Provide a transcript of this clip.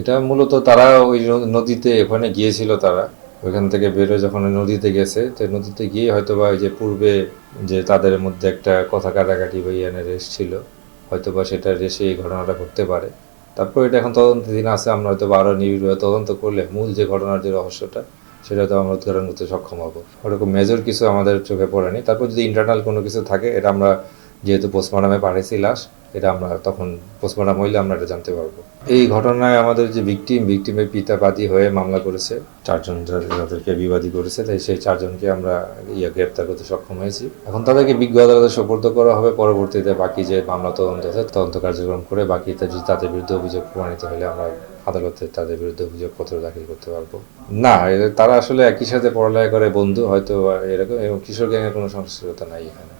এটা মূলত তারা ওই নদীতে ওখানে গিয়েছিল তারা। ওইখান থেকে বেরোয় যখন নদীতে গেছে, তো নদীতে গিয়ে হয়তো বা ওই যে পূর্বে যে তাদের মধ্যে একটা কথা কাটাকাটি বা ইয়ানে রেস ছিল হয়তো বা সেটা রেসে এই ঘটনাটা ঘটতে পারে। তারপর এটা এখন তদন্তাধীন আছে, আমরা হয়তো আরও নিবিড়ভাবে তদন্ত করলে মূল যে ঘটনার যে রহস্যটা, সেটা তো আমরা উদ্ঘাটন করতে সক্ষম হব। ওরকম মেজর কিছু আমাদের চোখে পড়েনি। তারপর যদি ইন্টারনাল কোনো কিছু থাকে, এটা আমরা যেহেতু পোস্টমর্টমে পাঠিয়েছি লাশ এটা আমরা তখন পোস্টমর্টম হইলে আমরা এটা জানতে পারব। এই ঘটনায় আমাদের যে ভিকটিম ভিকটিমের পিতা বাদী হয়ে মামলা করেছে, চারজন যাদেরকে বিবাদী করেছে, তাই সেই চারজনকে আমরা ইয়ে গ্রেপ্তার করতে সক্ষম হয়েছি। এখন তাদেরকে বিজ্ঞ আদালতে সোপর্দ করা হবে, পরবর্তীতে বাকি যে মামলা তদন্ত আছে, তদন্ত কার্যক্রম করে বাকি যদি তাদের বিরুদ্ধে অভিযোগ প্রমাণিত হলে আমরা আদালতে তাদের বিরুদ্ধে অভিযোগপত্র দাখিল করতে পারব। না তারা আসলে একই সাথে পড়ালেখা করে বন্ধু, হয়তো এরকম, এবং কিশোর গ্যাংয়ের কোনো সংশ্লিষ্টতা নাই এখানে।